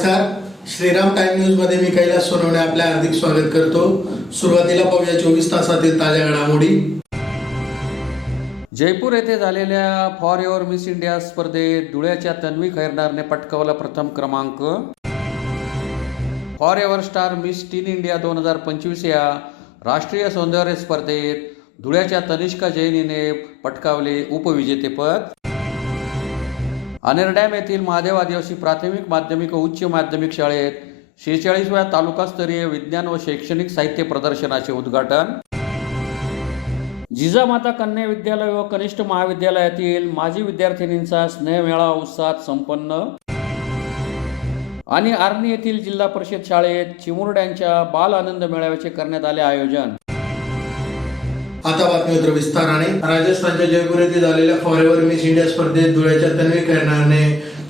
नमस्कार, Shriram time news मध्ये मी कैलास सोनवणे आपले हार्दिक स्वागत करतो। सुरुवातीला पाहूया 24 तासातील ताज्या घडामोडी। जयपूर येथे झालेल्या फॉर एव्हर मिस इंडिया स्पर्धेत धुळ्याच्या तन्वी खैरनारने पटकावला प्रथम क्रमांक। For ever star miss tin India 2025 या राष्ट्रीय सौंदर्य स्पर्धेत धुळ्याच्या तनिष्का जैन हिने पटकावले उपविजेतेपद। अनेरडॅम येथील महादेव आदिवासी प्राथमिक माध्यमिक व उच्च माध्यमिक शाळेत 46व्या तालुकास्तरीय विज्ञान व शैक्षणिक साहित्य प्रदर्शनाचे उद्घाटन। जिजामाता कन्या विद्यालय व कनिष्ठ महाविद्यालयातील माजी विद्यार्थिनींचा स्नेहमेळा उत्साहात संपन्न। आणि आर्णी येथील जिल्हा परिषद शाळेत चिमुरड्यांच्या बाल आनंद मेळाव्याचे करण्यात आले आयोजन। आता बातमीपत्र विस्ताराने। राजस्थानच्या जयपूर येथे झालेल्या फॉर एव्हर मिस इंडिया स्पर्धेत धुळ्याच्या तन्वी खैरनारने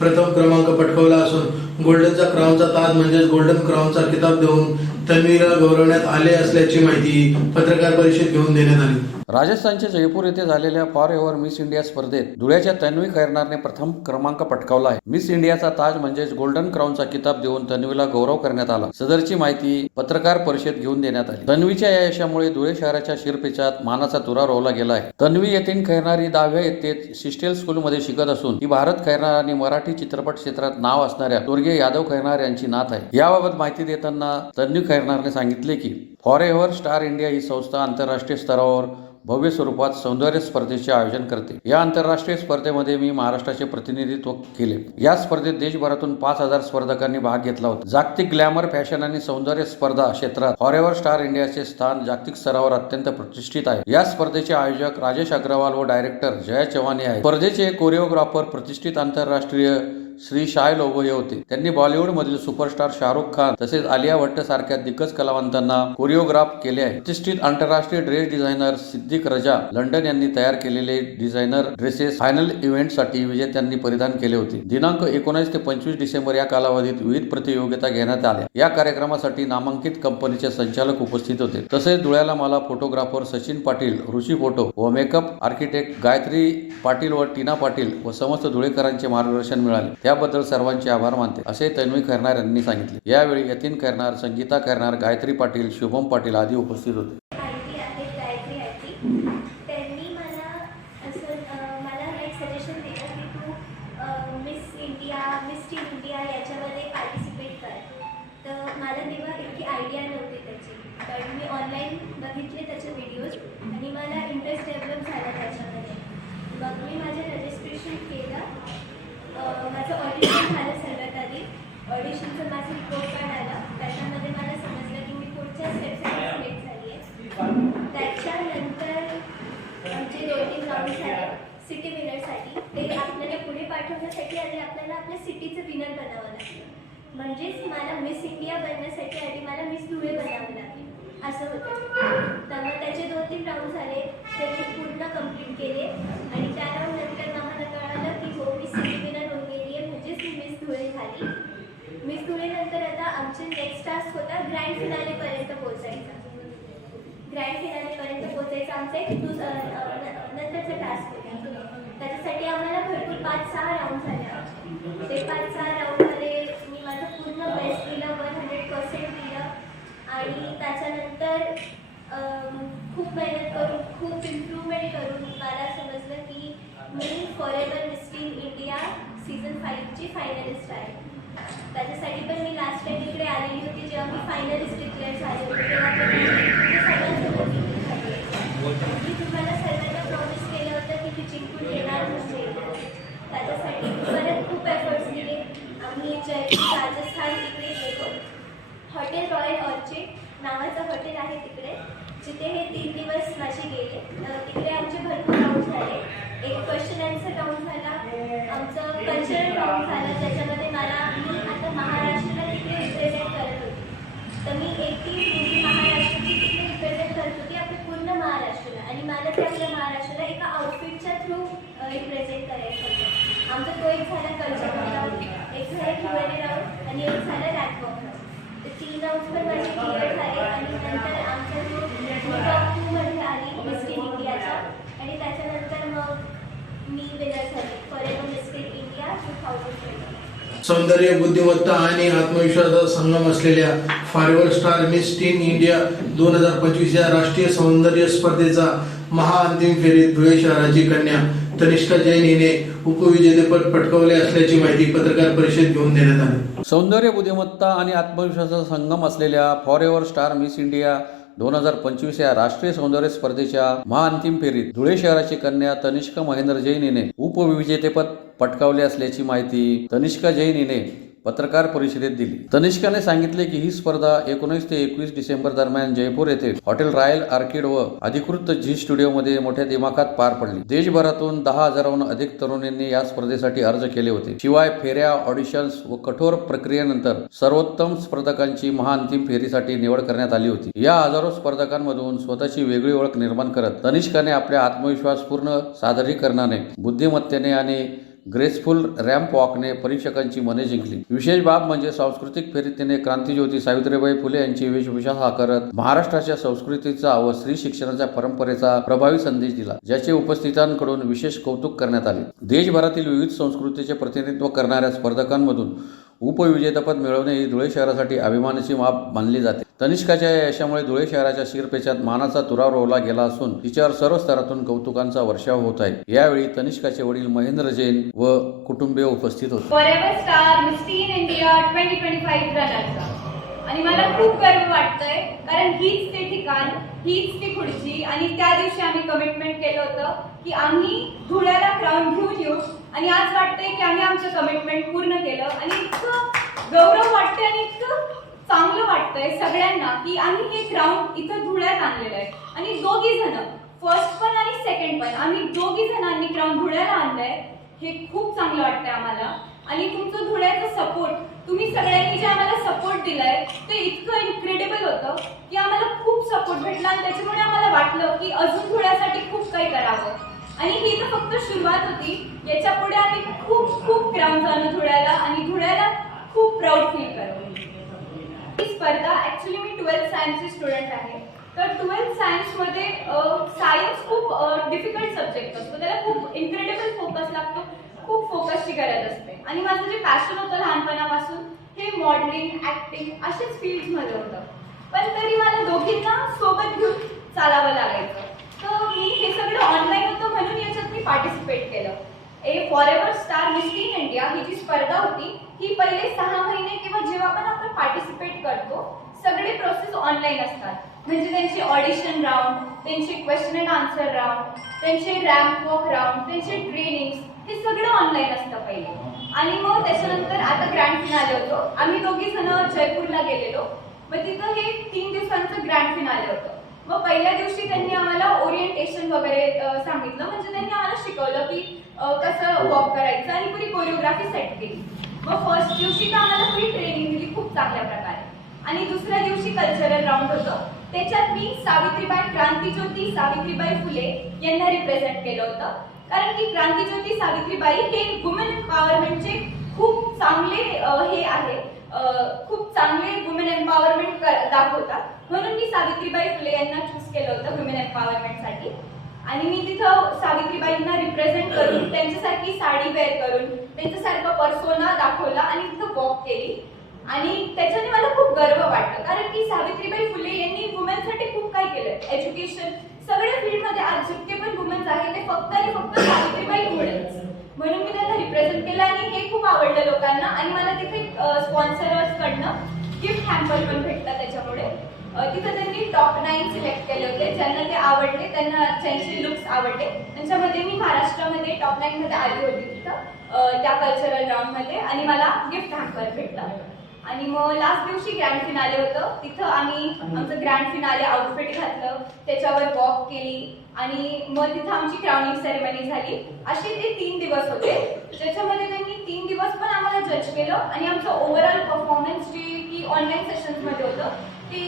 प्रथम क्रमांक पटकावला असून गोल्डनचा क्राऊनचा ताज म्हणजेच गोल्डन क्राऊनचा किताब देऊन तन्वीला गौरवण्यात आले असल्याची माहिती पत्रकार परिषद घेऊन देण्यात आली। राजस्थानच्या जयपूर येथे झालेल्या फॉर एव्हर मिस इंडिया स्पर्धेत धुळ्याच्या तन्वी खैरनारने प्रथम क्रमांक पटकावला आहे। मिस इंडियाचा ताज म्हणजेच गोल्डन क्राऊनचा किताब देऊन तन्वीला गौरव करण्यात आला। सदरची माहिती पत्रकार परिषद घेऊन देण्यात आली। तन्वीच्या या यशामुळे धुळे शहराच्या शिरपेचात मानाचा तुरा रोवला गेला आहे। तन्वी येथील खैरनार ही 10व्या इयत्तेत सिस्टेल स्कूलमध्ये शिकत असून ही भारत खैरनार आणि मराठी चित्रपट क्षेत्रात नाव असणाऱ्या स्वर्गीय यादव खैरनार यांची नात आहे। याबाबत माहिती देताना तन्वी खैरनारने सांगितले की फॉर एव्हर स्टार इंडिया ही संस्था आंतरराष्ट्रीय स्तरावर भव्य स्वरूपात सौंदर्य स्पर्धेचे आयोजन करते। या आंतरराष्ट्रीय स्पर्धेमध्ये मी महाराष्ट्राचे प्रतिनिधित्व केले। या स्पर्धेत देशभरातून 5000 स्पर्धकांनी भाग घेतला होता। जागतिक ग्लॅमर, फॅशन आणि सौंदर्य स्पर्धा क्षेत्रात फॉर एव्हर स्टार इंडियाचे स्थान जागतिक स्तरावर अत्यंत प्रतिष्ठित आहे। या स्पर्धेचे आयोजक राजेश अग्रवाल व डायरेक्टर जया चव्हाण आहेत। स्पर्धेचे कोरिओग्राफर प्रतिष्ठित आंतरराष्ट्रीय श्री शाय लोबोहे होते। त्यांनी बॉलिवूड मधील सुपरस्टार शाहरुख खान तसेच आलिया भट्ट सारख्या दिग्गज कलावंतांना कोरिओग्राफ केले आहे। प्रतिष्ठित आंतरराष्ट्रीय ड्रेस डिझायनर सिद्दीक रजा लंडन यांनी तयार केलेले डिझायनर ड्रेसेस फायनल इव्हेंटसाठी विजेत्यांनी परिधान केले होते। दिनांक 19 ते 25 डिसेंबर या कालावधीत विविध प्रतियोगिता घेण्यात आल्या। या कार्यक्रमासाठी नामांकित कंपनीचे संचालक उपस्थित होते। तसेच धुळ्याला मला फोटोग्राफर सचिन पाटील, ऋषी फोटो व मेकअप आर्किटेक्ट गायत्री पाटील व टीना पाटील व समस्त धुळेकरांचे मार्गदर्शन मिळाले। त्याबद्दल सर्वांचे आभार मानते, असे तन्वी खैरनार यांनी सांगितले। यावेळी यतीन खैरनार, संगीता खैरनार, गायत्री पाटील, शुभम पाटील आदी उपस्थित होते। मी ऑनलाईन बघितले त्याचे व्हिडिओज आणि मला इंटरेस्ट डेव्हलप झाला त्याच्यामध्ये। मग मी माझे रजिस्ट्रेशन केलं। माझं ऑडिशन झालं। सर्वात आधी ऑडिशनचं माझं रिपोर्ट कार्ड आला। त्याच्यामध्ये मला समजलं की मी पुढच्या स्टेपसाठी सिलेक्ट झाली आहे। त्याच्यानंतर आमचे 2-3 राऊंड झाले सिटी विनरसाठी। ते आपल्याला पुढे पाठवण्यासाठी आधी आपल्याला आपल्या सिटीचं विनर बनावं लागतं। म्हणजेच मला मिस इंडिया बनण्यासाठी आधी मला मिस धुळे बनावं लागेल असं होतं। तर मग त्याचे 2-3 राऊंड झाले, ते मी पूर्ण कंप्लीट केले आणि त्या राऊंड नंतर आम्हाला कळालं की हो मी सिटी विनर होऊन गेली आहे, म्हणजेच मी मिस धुळे झाली। मिस धुळेनंतर आता आमचे नेक्स्ट टास्क होता ग्रँड फिनालेपर्यंत पोहोचायचा। ग्रँड फिनालेपर्यंत पोहोचायचा आमचा एक नंतरचा टास्क होता। त्याच्यासाठी आम्हाला भरपूर 5-6 राऊंड झाले। ते 5-6 राऊंडमध्ये मी माझं पूर्ण बेस्ट दिलं, 100% दिलं आणि त्याच्यानंतर खूप मेहनत करून, खूप इम्प्रूव्हमेंट करून मला समजलं की मी forever Miss India season 5ची फायनलिस्ट आहे। त्याच्यासाठी पण मी लास्ट टाइम इकडे आलेली होती जेव्हा मी फायनलिस्ट डिक्लेअर झाले होते, तेव्हा सगळ्यांसोबत मी तुम्हाला सर्वांना प्रॉमिस केलं होतं की मी जिंकून येणार म्हणजे। त्याच्यासाठी परत खूप एफर्ट्स दिले। आम्ही जयपूर राजस्थान तिकडे गेलो। हॉटेल रॉयल ऑर्चिड नावाचं हॉटेल आहे तिकडे, जिथे हे 3 दिवस माझे गेले। तिकडे आमचे भरपूर राऊंड झाले। एक क्वेश्चन आन्सर राऊंड झाला, आमचं कल्चरल राऊंड झालं, ज्याच्यामध्ये मी आता महाराष्ट्राला तिकडे रिप्रेझेंट करत होती। तर मी एकटी महाराष्ट्राची तिकडे रिप्रेझेंट करत होती आपल्या पूर्ण महाराष्ट्राला आणि मला ते आपल्या महाराष्ट्राला एका आउटफिटच्या थ्रू रिप्रेझेंट करायचं होतं। आमचा तो एक झाला कल्चरल राऊंड, एक झाला Q&A राऊंड आणि एक झाला रॅपवॉक राऊंड। ते 3 राऊंड पण माझे क्लिअर झाले आणि नंतर आमचा जो टॉप 2 मध्ये आली मिस इंडियाचा आणि त्याच्यानंतर मग मी विनर झाले फॉर एव्हर मिस इंडिया 2020। सौंदर्य, बुद्धिमत्ता आणि आत्मविश्वासाचा संगम असलेल्या फॉरेवर स्टार मिस टीन इंडिया 2025 या राष्ट्रीय सौंदर्य स्पर्धेचा महाअंतिम फेरीत धुळे शहराची कन्या तनिष्का जैन हिने उपविजेतेपद पटकावले असल्याची माहिती पत्रकार परिषद घेऊन देण्यात आली. सौंदर्य, बुद्धिमत्ता आणि आत्मविश्वासाचा संगम असलेल्या फॉरेवर स्टार मिस इंडिया 2025 या राष्ट्रीय सौंदर्य स्पर्धेच्या महाअंतिम फेरीत धुळे शहराची कन्या तनिष्का महेंद्र जैन हिने उपविजेतेपद पटकावले असल्याची माहिती तनिष्का जैन हिने पत्रकार परिषदेत दिली. तनिष्काने सांगितले की ही स्पर्धा 19 ते 21 डिसेंबर दरम्यान जयपूर येथे हॉटेल रॉयल आर्किड व अधिकृत झी स्टुडिओमध्ये मोठ्या दिमाखात पार पडली. देशभरातून 10,000हून अधिक तरुणींनी या स्पर्धेसाठी अर्ज केले होते. शिवाय फेऱ्या, ऑडिशन्स व कठोर प्रक्रियेनंतर सर्वोत्तम स्पर्धकांची महाअंतिम फेरीसाठी निवड करण्यात आली होती. या हजारो स्पर्धकांमधून स्वतःची वेगळी ओळख निर्माण करत तनिष्काने आपल्या आत्मविश्वासपूर्ण सादरीकरणाने, बुद्धिमत्तेने आणि ग्रेसफुल रॅम्प वॉकने परीक्षकांची मने जिंकली. विशेष बाब म्हणजे सांस्कृतिक फेरीत तिने क्रांतिज्योती सावित्रीबाई फुले यांची वेशभूषा साकारत महाराष्ट्राच्या संस्कृतीचा व स्त्री शिक्षणाच्या परंपरेचा प्रभावी संदेश दिला, ज्याचे उपस्थितांकडून विशेष कौतुक करण्यात आले. देशभरातील विविध संस्कृतीचे प्रतिनिधित्व करणाऱ्या स्पर्धकांमधून उपविजेतेपद मिळवणे ही धुळे शहरासाठी अभिमानाची बाब मानली जाते. तनिष्काच्या या यशामुळे धुळे शहराच्या शिरपेचात मानाचा तुराव रोवला गेला असून तिच्यावर सर्व स्तरातून कौतुकांचा वर्षाव होत आहे. यावेळी तनिष्काचे वडील महेंद्र जैन व कुटुंबीय उपस्थित होते. फॉरेवर स्टार मिस टीन इंडिया 2025 रनरचा आणि मला खूप गर्व वाटतंय, कारण हीच ते ठिकाण, हीच ती खुर्ची आणि त्या दिवशी आम्ही कमिटमेंट केलं होतं की आम्ही धुळ्याला क्राऊन घेऊन येऊ आणि आज वाटतंय की आम्ही आमचं कमिटमेंट पूर्ण केलं आणि इतकं गौरव वाटतंय आणि इतकं चांगलं वाटतंय सगळ्यांना की आम्ही हे क्राऊन इथं धुळ्यात आणलेलं आहे आणि दोघी जण, फर्स्ट पण आणि सेकंड पण, आम्ही दोघी जणांनी क्राऊन धुळ्याला आणलंय. हे खूप चांगलं वाटतंय आम्हाला आणि तुमचं धुळ्याचं सपोर्ट, तुम्ही सगळ्यांनी जे आम्हाला सपोर्ट दिलाय ते इतकं इन्क्रेडिबल होतं की आम्हाला खूप सपोर्ट भेटला आणि त्याच्यामुळे आम्हाला वाटलं की अजून धुळ्यासाठी खूप काही करावं आणि ही तर फक्त सुरुवात होती. याच्या पुढे आम्ही खूप खूप क्राऊन आणू धुळ्याला आणि धुळ्याला खूप प्राऊड फील करू. ही स्पर्धा ऍक्च्युली मी 12th सायन्सची स्टुडंट आहे, तर 12th सायन्समध्ये सायन्स खूप डिफिकल्ट सब्जेक्ट असतो, त्याला खूप इन्क्रेडिबल फोकस लागतो, खूप फोकसची गरज असते आणि माझं जे पॅशन होतं लहानपणापासून हे मॉडेलिंग, ऍक्टिंग अशाच फील्ड्समध्ये होतं, पण तरी मला दोघींना सोबत घेऊन चालावं लागायचं. तर मी हे सगळं ऑनलाईन होतं म्हणून याच्यात मी पार्टिसिपेट केलं. फॉरेवर स्टार मिस टीन इंडिया ही जी स्पर्धा होती ही पहिले 6 महिने किंवा जेव्हा पण आपण पार्टिसिपेट करतो सगळे प्रोसेस ऑनलाईन असतात. म्हणजे त्यांचे ऑडिशन राऊंड, त्यांचे क्वेश्चन अँड आन्सर राऊंड, त्यांचे रॅम्प वॉक राऊंड, त्यांचे ट्रेनिंग्स, हे सगळं ऑनलाईन असतं पहिले. आणि मग त्याच्यानंतर आता ग्रँड फिनाले होतो. आम्ही दोघी जण जयपूरला गेलेलो, मग तिथं हे 3 दिवसांचं ग्रँड फिनाले होतं. मग पहिल्या दिवशी त्यांनी आम्हाला ओरिएंटेशन वगैरे सांगितलं, म्हणजे त्यांनी आम्हाला शिकवलं की कसं वॉक करायचं आणि पुरी कोरिओग्राफी सेट केली. मग फर्स्ट दिवशी तर आम्हाला पुरी ट्रेनिंग दिली खूप चांगल्या प्रकारे आणि दुसऱ्या दिवशी कल्चरल राऊंड होतं. त्याच्यात मी सावित्रीबाई, क्रांतिज्योती सावित्रीबाई फुले यांना रिप्रेझेंट केलं होतं, कारण की क्रांतिज्योती सावित्रीबाई हे वुमेन एम्पॉवरमेंटचे खूप चांगले हे आहे, खूप चांगले वुमेन एम्पॉवरमेंट दाखवतात, म्हणून मी सावित्रीबाई फुले यांना चूज केलं होतं वुमेन एम्पॉवरमेंटसाठी. आणि मी तिथं सावित्रीबाईंना रिप्रेझेंट करून त्यांच्यासारखी साडी वेअर करून त्यांच्यासारखा पर्सोना दाखवला आणि तिथं वॉक केली आणि त्याच्याने मला खूप गर्व वाटलं, कारण की सावित्रीबाई फुले यांनी वुमेनसाठी खूप काही केलं. एज्युकेशन, सगळ्या फील्डमध्ये आज जितके पण वुमेन्स आहेत ते फक्त आणि फक्त सावित्रीबाई फुलेच, म्हणून मी त्यांना रिप्रेझेंट केलं आणि हे खूप आवडलं लोकांना. आणि मला तिथे स्पॉन्सर्सकडनं गिफ्ट हॅम्पर पण भेटला. त्याच्यामुळे तिथं त्यांनी टॉप 9 सिलेक्ट केले होते, ज्यांना ते आवडले, त्यांना त्यांचे लुक्स आवडले. त्यांच्यामध्ये मी महाराष्ट्रामध्ये टॉप 9 मध्ये आली होती तिथं त्या कल्चरल राऊंडमध्ये आणि मला गिफ्ट हॅम्पर भेटला. आणि मग लास्ट दिवशी ग्रँड फिनाले होतं, तिथं आम्ही आमचं ग्रँड फिनाले आउटफिट घातलं, त्याच्यावर वॉक केली आणि मग तिथं आमची क्राउनिंग सेरेमनी झाली. असे ते 3 दिवस होते, ज्याच्यामध्ये त्यांनी 3 दिवस पण आम्हाला जज केलं आणि आमचं ओव्हरऑल परफॉर्मन्स जे की ऑनलाईन सेशन्समध्ये होतं ते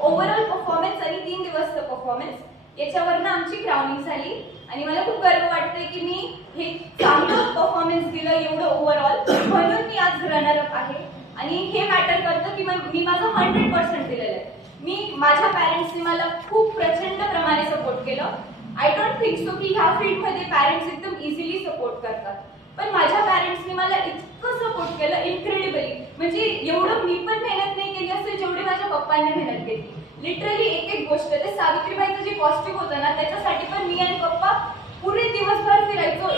ओव्हरऑल परफॉर्मन्स आणि 3 दिवसचं परफॉर्मन्स याच्यावरनं आमची क्राउनिंग झाली. आणि मला खूप गर्व वाटतंय की मी हे चांगलं परफॉर्मन्स दिलं एवढं ओव्हरऑल, म्हणून मी आज रनरअप आहे. आणि हे मॅटर करतं की मी माझं 100% दिलेलं आहे. मी माझ्या पॅरेंट्सनी मला खूप प्रचंड प्रमाणे सपोर्ट केलं. आय डोंट थिंक सो की ह्या फील्डमध्ये पॅरेंट्स एकदम इझिली सपोर्ट करतात, पण माझ्या पॅरेंट्सनी मला इतकं सपोर्ट केलं, पप्पांनी मेहनत घेतली. लिटरली एक एक गोष्ट, ते सावित्रीबाईचं जे कॉस्ट्युम होतं ना त्याच्यासाठी पण मी आणि पप्पा पुरे दिवसभर फिरायचो.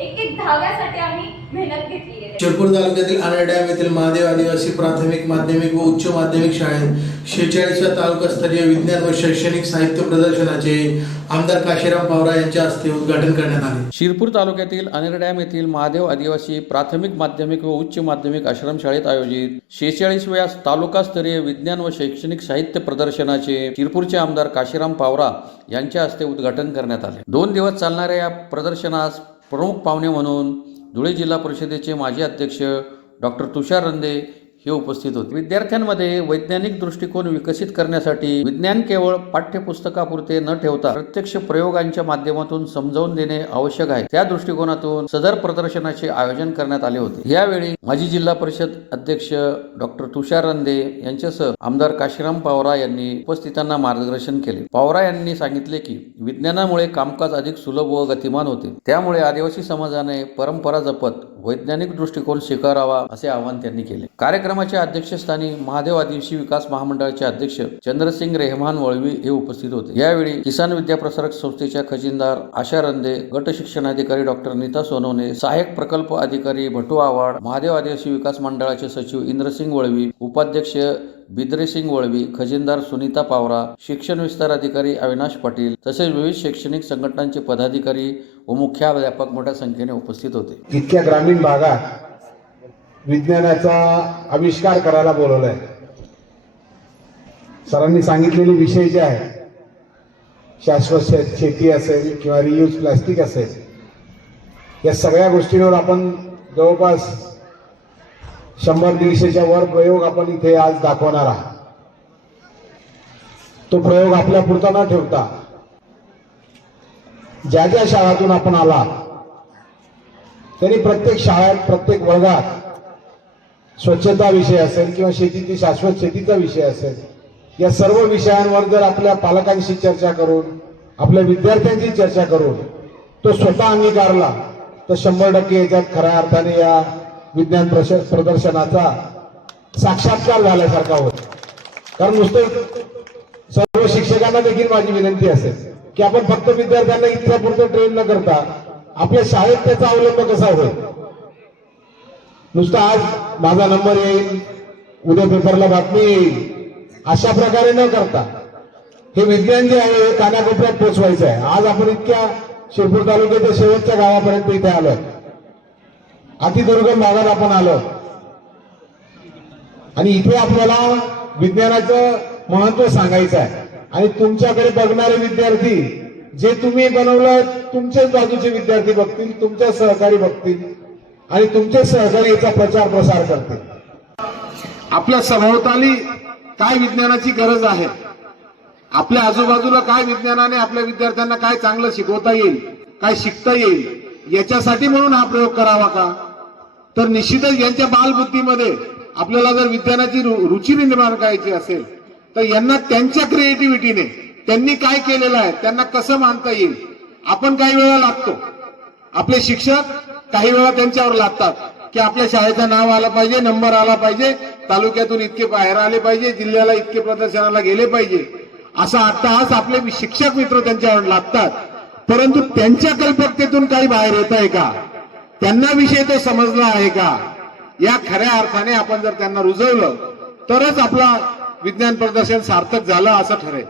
एक एक धाग्यासाठी आम्ही मेहनत घेतली आहे. शिरपूर तालुक्यातील अनर डॅम येथील महादेव आदिवासी प्राथमिक माध्यमिक व उच्च माध्यमिक शाळेत 46व्या तालुकास्तरीय विज्ञान व शैक्षणिक साहित्य प्रदर्शनाचे आमदार काशीराम पावरा यांच्या हस्ते उद्घाटन करण्यात आले. शिरपूर तालुक्यातील अनेर डॅम येथील महादेव आदिवासी प्राथमिक माध्यमिक व उच्च माध्यमिक आश्रमशाळेत आयोजित 46व्या तालुकास्तरीय विज्ञान व शैक्षणिक साहित्य प्रदर्शनाचे शिरपूरचे आमदार काशीराम पावरा यांच्या हस्ते उद्घाटन करण्यात आले. 2 दिवस चालणाऱ्या या प्रदर्शनास प्रमुख पाहुणे म्हणून धुळे जिल्हा परिषदेचे माजी अध्यक्ष डॉक्टर तुषार रंदे हे उपस्थित होते. विद्यार्थ्यांमध्ये वैज्ञानिक दृष्टिकोन विकसित करण्यासाठी विज्ञान केवळ पाठ्यपुस्तकापुरते न ठेवता प्रत्यक्ष प्रयोगांच्या माध्यमातून समजावून देणे आवश्यक आहे. त्या दृष्टिकोनातून सदर प्रदर्शनाचे आयोजन करण्यात आले होते. यावेळी माजी जिल्हा परिषद अध्यक्ष डॉक्टर तुषार रंदे यांच्यासह आमदार काशीराम पावरा यांनी उपस्थितांना मार्गदर्शन केले. पावरा यांनी सांगितले की विज्ञानामुळे कामकाज अधिक सुलभ व गतिमान होते. त्यामुळे आदिवासी समाजाने परंपरा जपत वैज्ञानिक दृष्टिकोन स्वीकारावा असे आवाहन त्यांनी केले. कार्यक्रमाच्या अध्यक्षस्थानी महादेव आदिवासी विकास महामंडळाचे अध्यक्ष चंद्रसिंग रेहमान वळवी हे उपस्थित होते. यावेळी किसान विद्याप्रसारक संस्थेच्या खजिनदार आशा रंदे, गट शिक्षणाधिकारी डॉक्टर नीता सोनवणे, सहाय्यक प्रकल्प अधिकारी भटू आव्हाड, महादेव आदिवासी विकास मंडळाचे सचिव इंद्रसिंग वळवी, उपाध्यक्ष बिद्रेसिंग वळवी, खजिनदार सुनीता पावरा, शिक्षण विस्तार अधिकारी अविनाश पाटील तसेच विविध शैक्षणिक संघटनांचे पदाधिकारी व मुख्याध्यापक मोठ्या संख्येने उपस्थित होते. इतक्या ग्रामीण भागात विज्ञानाचा आविष्कार करायला बोलवलाय. सरांनी सांगितलेले विषय जे आहेत, शाश्वत शेती असेल किंवा रियूज प्लास्टिक असेल, या सगळ्या गोष्टींवर आपण जवळपास 100-150च्या वर प्रयोग आपण इथे आज दाखवणार आहात. तो प्रयोग आपल्या पुरता न ठेवता ज्या ज्या शाळातून आपण आला त्यांनी प्रत्येक शाळेत प्रत्येक वर्गात स्वच्छता विषय असेल किंवा शेतीची शाश्वत शेतीचा विषय असेल, या सर्व विषयांवर जर आपल्या पालकांशी चर्चा करून आपल्या विद्यार्थ्यांशी चर्चा करून तो स्वतः अंगीकारला तर 100% याच्यात खऱ्या अर्थाने या विज्ञान प्रदर्शनाचा साक्षात्कार झाल्यासारखा होतो. कारण नुसतं सर्व शिक्षकांना देखील माझी विनंती असेल की आपण फक्त विद्यार्थ्यांना इतक्या पुरतं ट्रेन न करता आपल्या शाळेत त्याचा अवलंब कसा होईल. नुसतं आज माझा नंबर येईल, उद्या पेपरला बातमी येईल, अशा प्रकारे न करता हे विज्ञान जे आहे हे कानाकोपऱ्यात पोहोचवायचं आहे. आज आपण इतक्या शिरपूर तालुक्याच्या शेवटच्या गावापर्यंत इथे आलोय, अतिदुर्गम भागात आपण आलो आणि इथे आपल्याला विज्ञानाचं महत्व सांगायचं आहे. आणि तुमच्याकडे बघणारे विद्यार्थी जे तुम्ही बनवलं तुमच्याच बाजूचे विद्यार्थी बघतील, तुमच्या सहकारी बघतील आणि तुमचे सहकारी याचा प्रचार प्रसार करतील. आपल्या सभोवताली काय विज्ञानाची गरज आहे, आपल्या आजूबाजूला काय विज्ञानाने आपल्या विद्यार्थ्यांना काय चांगलं शिकवता येईल, काय शिकता येईल, याच्यासाठी म्हणून हा प्रयोग करावा का. तर निश्चितच यांच्या बालबुद्धीमध्ये आपल्याला जर विज्ञानाची रुची निर्माण करायची असेल तर यांना त्यांच्या क्रिएटिव्हिटीने त्यांनी काय केलेलं आहे त्यांना कसं मानता येईल. आपण काही वेळा लागतो, आपले शिक्षक काही वेळा त्यांच्यावर लागतात की आपल्या शाळेचं नाव आलं पाहिजे, नंबर आला पाहिजे, तालुक्यातून इतके बाहेर आले पाहिजे, जिल्ह्याला इतके प्रदर्शनाला गेले पाहिजे, असा अट्टहास आपले शिक्षक मित्र त्यांच्यावर लागतात. परंतु त्यांच्या कल्पकतेतून काही बाहेर येत आहे का, त्यांना विषय तो समजला आहे का, या खऱ्या अर्थाने आपण जर त्यांना रुजवलं तरच आपला विज्ञान प्रदर्शन सार्थक झालं असं ठरेल.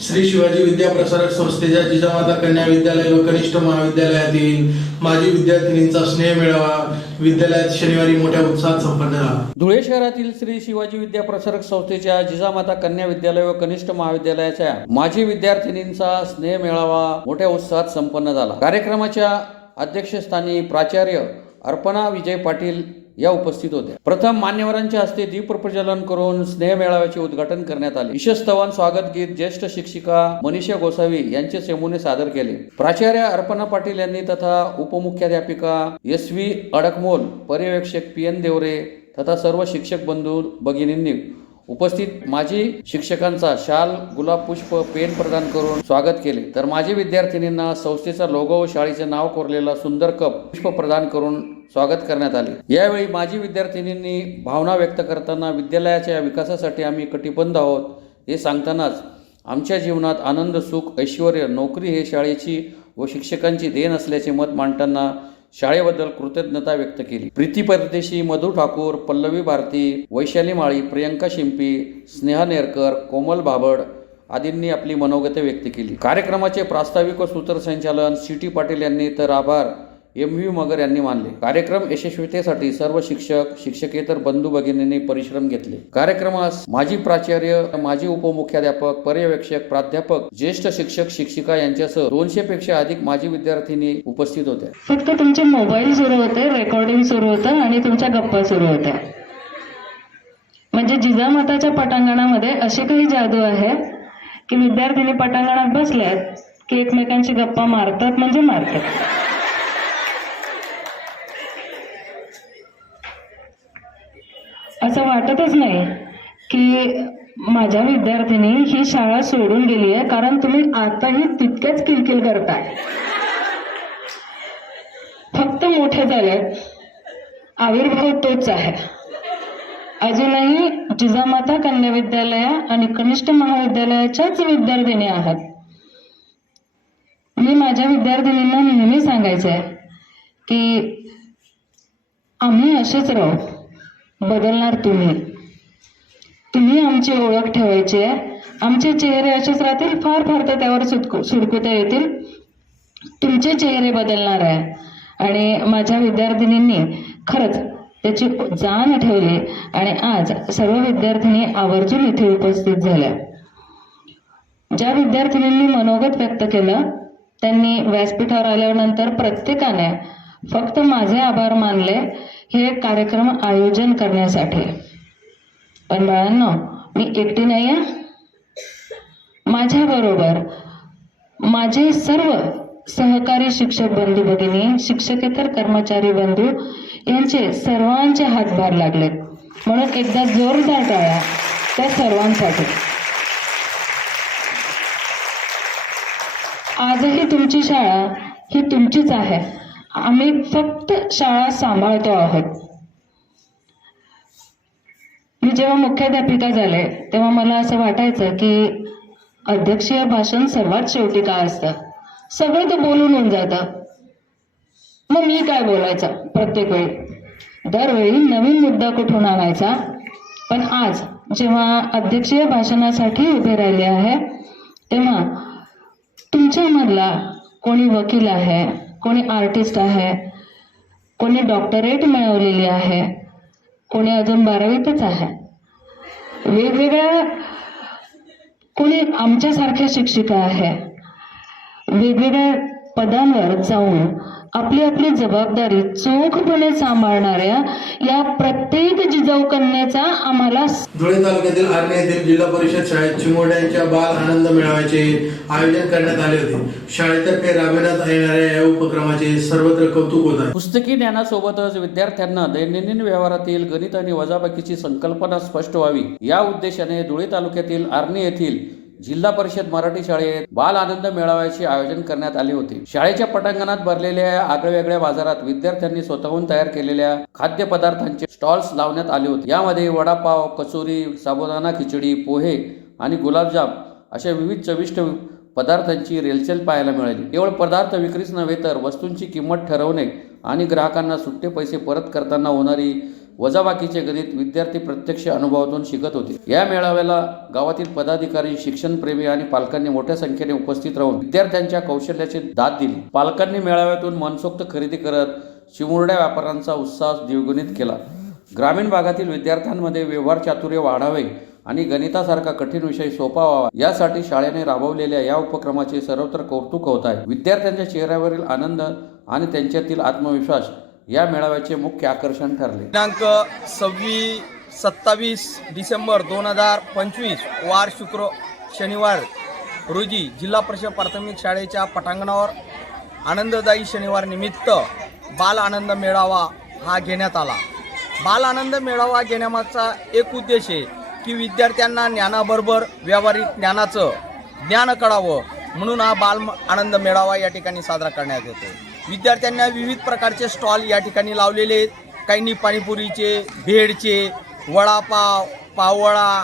श्री शिवाजी विद्याप्रसारक संस्थेच्या जिजामाता कन्या विद्यालय व कनिष्ठ महाविद्यालयातील माजी विद्यार्थिनींचा स्नेह मेळावा विद्यालयात शनिवारी मोठ्या उत्साहात संपन्न झाला. धुळे शहरातील श्री शिवाजी विद्याप्रसारक संस्थेच्या जिजामाता कन्या विद्यालय व कनिष्ठ महाविद्यालयाच्या माजी विद्यार्थिनींचा स्नेह मेळावा मोठ्या उत्साहात संपन्न झाला. कार्यक्रमाच्या अध्यक्षस्थानी प्राचार्य अर्पणा विजय पाटील या उपस्थित होत्या. प्रथम मान्यवरांच्या हस्ते दीप प्रज्वलन करून स्नेह मेळाव्याचे उद्घाटन करण्यात आले. विशेषतवन स्वागत गीत ज्येष्ठ शिक्षिका मनीषा गोसावी यांचे चमूने सादर केले. प्राचार्य अर्पणा पाटील यांनी तथा उपमुख्याध्यापिका SV अडकमोल, पर्यवेक्षक PN देवरे तथा सर्व शिक्षक बंधू भगिनींनी उपस्थित माजी शिक्षकांचा शाल, गुलाब पुष्प, पेन प्रदान करून स्वागत केले, तर माजी विद्यार्थिनींना संस्थेचा लोगो व शाळेचे नाव कोरलेला सुंदर कप पुष्प प्रदान करून स्वागत करण्यात आले। यावेळी माजी विद्यार्थिनींनी भावना व्यक्त करताना विद्यालयाच्या विकासासाठी आम्ही कटिबद्ध आहोत हे सांगतानाच आमच्या जीवनात आनंद, सुख, ऐश्वर्य, नोकरी हे शाळेची व शिक्षकांची देण असल्याचे मत मांडताना शाळेबद्दल कृतज्ञता व्यक्त केली। प्रीती परदेशी, मधु ठाकूर, पल्लवी भारती, वैशाली माळी, प्रियंका शिंपी, स्नेहा नेरकर, कोमल भाबड आदींनी आपली मनोगते व्यक्त केली। कार्यक्रमाचे प्रास्ताविक व सूत्रसंचालन सी.टी. पाटील यांनी तर आभार एम.व्ही. मगर यांनी मानले। कार्यक्रम यशस्वीतेसाठी सर्व शिक्षक, शिक्षकेतर बंधू भगिनींनी परिश्रम घेतले। कार्यक्रमास माजी प्राचार्य, माजी उपमुख्याध्यापक, पर्यवेक्षक, प्राध्यापक, ज्येष्ठ शिक्षक, शिक्षिका यांच्यासह 200 पेक्षा अधिक माजी विद्यार्थिनी उपस्थित होत्या। फक्त तुमचे मोबाईल सुरू होते, रेकॉर्डिंग सुरू होतं आणि तुमच्या गप्पा सुरू होत्या। म्हणजे जिजामाताच्या पटांगणामध्ये अशी काही जादू आहे की विद्यार्थिनी पटांगणात बसल्यात की एकमेकांची गप्पा मारतात म्हणजे मारतात। असं वाटतच नाही की माझ्या विद्यार्थिनी ही शाळा सोडून गेली आहे, कारण तुम्ही आताही तितक्याच किलकिल करताय, फक्त मोठे झाले, आविर्भाव तोच आहे। अजूनही जिजामाता कन्या विद्यालय आणि कनिष्ठ महाविद्यालयाच्याच विद्यार्थिनी आहात। मी माझ्या विद्यार्थिनींना नेहमी सांगायचंय की आम्ही असेच राहू, बदलणार तुम्ही आमची ओळख ठेवायची आहे। आमचे चेहरे असेच राहतील, फार फार तर त्यावर सुटकुत्या येतील, तुमचे चेहरे बदलणार आहे। आणि माझ्या विद्यार्थिनींनी खरंच त्याची जाण ठेवली आणि आज सर्व विद्यार्थिनी आवर्जून इथे उपस्थित झाल्या। ज्या विद्यार्थिनींनी मनोगत व्यक्त केलं त्यांनी व्यासपीठावर आल्यानंतर प्रत्येकाने फक्त माझे आभार मानले हे कार्यक्रम आयोजन करण्यासाठी। पण बाळांनो, मी एकटी नाहीये, माझ्या बरोबर माझे सर्व सहकारी शिक्षक बंधू भगिनी, शिक्षकेतर कर्मचारी बंधू यांचे सर्वांचे हातभार लागलेत, म्हणून एकदा जोरदार टाळ्या त्या सर्वांसाठी। आजही तुमची शाळा ही तुमचीच आहे, आम्ही फक्त शाळा सांभाळतो आहोत। मी जेव्हा मुख्याध्यापिका झाले तेव्हा मला असं वाटायचं की अध्यक्षीय भाषण सर्वात शेवटी काय असतं, सगळं तर बोलून होऊन जातं, मग मी काय बोलायचं प्रत्येक वेळी, दरवेळी नवीन मुद्दा कुठून आणायचा। पण आज जेव्हा अध्यक्षीय भाषणासाठी उभे राहिले आहे तेव्हा तुमच्यामधला कोणी वकील आहे, कोणी आर्टिस्ट आहे, कोणी डॉक्टरेट मिळवलेली आहे, कोणी अजून 12वीतच आहे, वेगवेगळ्या कोणी आमच्यासारख्या शिक्षिका आहे, वेगवेगळ्या पदांवर जाऊन आपली आपली जबाबदारी चोखपणे सांभाळणाऱ्या या प्रत्येक जिजाऊ कन्याचा आम्हाला धुळे तालुक्यातील आर्णी येथील जिल्हा परिषद शाळेत चिमुरड्यांच्या बाल आनंद मेळाव्याचे आयोजन करण्यात आले होते। शाळेतर्फे राबविण्यात येणाऱ्या या उपक्रमाचे सर्वत्र कौतुक होत आहे। पुस्तकी ज्ञानासोबतच विद्यार्थ्यांना दैनंदिन व्यवहारातील गणित आणि वजाबाकीची संकल्पना स्पष्ट व्हावी या उद्देशाने धुळे तालुक्यातील आर्णी येथील जिल्हा परिषद मराठी शाळेत बाल आनंद मेळाव्याचे आयोजन करण्यात आले होते। शाळेच्या पटांगणात भरलेल्या आगळ्यावेगळ्या बाजारात विद्यार्थ्यांनी स्वतःहून तयार केलेल्या खाद्यपदार्थांचे स्टॉल्स लावण्यात आले होते। यामध्ये वडापाव, कचोरी, साबुदाणा खिचडी, पोहे आणि गुलाबजाम अशा विविध चविष्ट पदार्थांची रेलचेल पाहायला मिळाली। केवळ पदार्थ विक्रीच नव्हे तर वस्तूंची किंमत ठरवणे आणि ग्राहकांना सुट्टे पैसे परत करताना होणारी वजाबाकीचे गणित विद्यार्थी प्रत्यक्ष अनुभवातून शिकत होते। या मेळाव्याला गावातील पदाधिकारी, शिक्षणप्रेमी आणि पालकांनी मोठ्या संख्येने उपस्थित राहून विद्यार्थ्यांच्या कौशल्याची दाद दिली। पालकांनी मेळाव्यातून मनसोक्त खरेदी करत चिमुरड्या व्यापाऱ्यांचा उत्साह द्विगुणित केला। ग्रामीण भागातील विद्यार्थ्यांमध्ये व्यवहार चातुर्य वाढावे आणि गणितासारखा कठीण विषय सोपा व्हावा यासाठी शाळेने राबवलेल्या या उपक्रमाचे सर्वत्र कौतुक होत आहे। विद्यार्थ्यांच्या चेहऱ्यावरील आनंद आणि त्यांच्यातील आत्मविश्वास या मेळाव्याचे मुख्य आकर्षण ठरले। दिनांक 27 डिसेंबर 2025 वार शनिवार रोजी जिल्हा परिषद प्राथमिक शाळेच्या पटांगणावर आनंददायी शनिवार निमित्त बाल आनंद मेळावा हा घेण्यात आला। बाल आनंद मेळावा घेण्यामागचा एक उद्देश आहे की विद्यार्थ्यांना ज्ञानाबरोबर व्यावहारिक ज्ञानाचं ज्ञान कळावं म्हणून हा बाल आनंद मेळावा या ठिकाणी साजरा करण्यात येतो. विद्यार्थ्यांना विविध प्रकारचे स्टॉल या ठिकाणी लावलेले आहेत. काहींनी पाणीपुरीचे, भेळचे, वडापाव, पाववडा,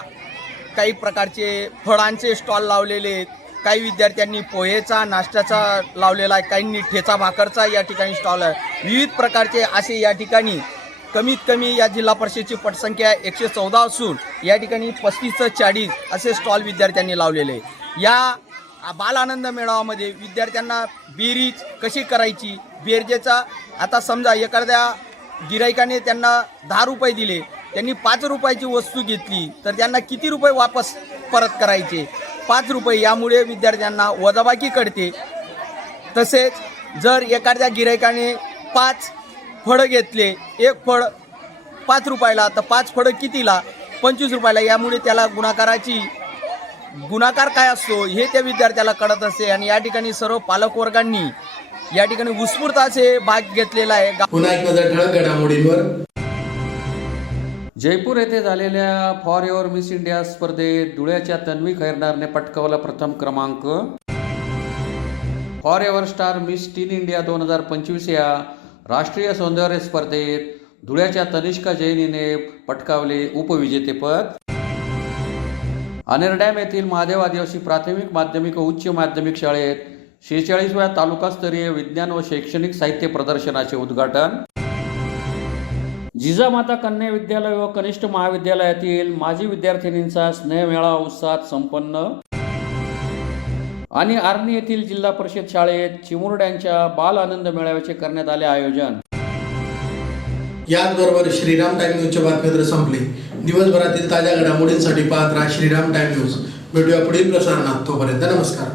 काही प्रकारचे फळांचे स्टॉल लावलेले आहेत. काही विद्यार्थ्यांनी पोहेचा, नाश्त्याचा लावलेला आहे. काहींनी ठेचा भाकरचा या ठिकाणी स्टॉल आहे. विविध प्रकारचे असे या ठिकाणी कमीत कमी या जिल्हा परिषदेची पटसंख्या 114 असून या ठिकाणी 35 ते 40 असे स्टॉल विद्यार्थ्यांनी लावलेले. या बाल आनंद मेळाव्यामध्ये विद्यार्थ्यांना बेरीज कशी करायची, बेरजेचा आता समजा एखाद्या गिराईकाने त्यांना 10 रुपये दिले, त्यांनी 5 रुपयाची वस्तू घेतली तर त्यांना किती रुपये वापस परत करायचे? 5 रुपये. यामुळे विद्यार्थ्यांना वजाबाकी कळते. तसेच जर एखाद्या गिराईकाने 5 फळं घेतले, एक फळ 5 रुपयाला तर 5 फळं कितीला? 25 रुपयाला. यामुळे त्याला गुणाकार काय असतो हे त्या विद्यार्थ्याला कळत असते. आणि या ठिकाणी सर्व पालकवर्गांनी या ठिकाणी उत्स्फूर्त असे भाग घेतलेला आहे. पुन्हा एक नजर ठळक घडामोडींवर. जयपूर येथे झालेल्या फॉर एव्हर मिस इंडिया स्पर्धेत धुळ्याच्या तन्वी खैरनारने पटकावला प्रथम क्रमांक. For ever star miss tin India 2025 या राष्ट्रीय सौंदर्य स्पर्धेत धुळ्याच्या तनिष्का जैन हिने पटकावले उपविजेतेपद. अनेरडॅम येथील महादेव आदिवासी प्राथमिक माध्यमिक व उच्च माध्यमिक शाळेत 46व्या तालुकास्तरीय विज्ञान व शैक्षणिक साहित्य प्रदर्शनाचे उद्घाटन. जिजामाता कन्या विद्यालय व कनिष्ठ महाविद्यालयातील माजी विद्यार्थिनींचा स्नेहमेळावा उत्साहात संपन्न. आणि आर्णी येथील जिल्हा परिषद शाळेत चिमुरड्यांच्या बाल आनंद मेळाव्याचे करण्यात आले आयोजन. याचबरोबर श्रीराम टाइम न्यूजच्या बातमीपत्र संपले. दिवसभरातील ताज्या घडामोडींसाठी पाहत राहा श्रीराम टाइम न्यूज. भेटूया पुढील प्रसारणात. तोपर्यंत नमस्कार.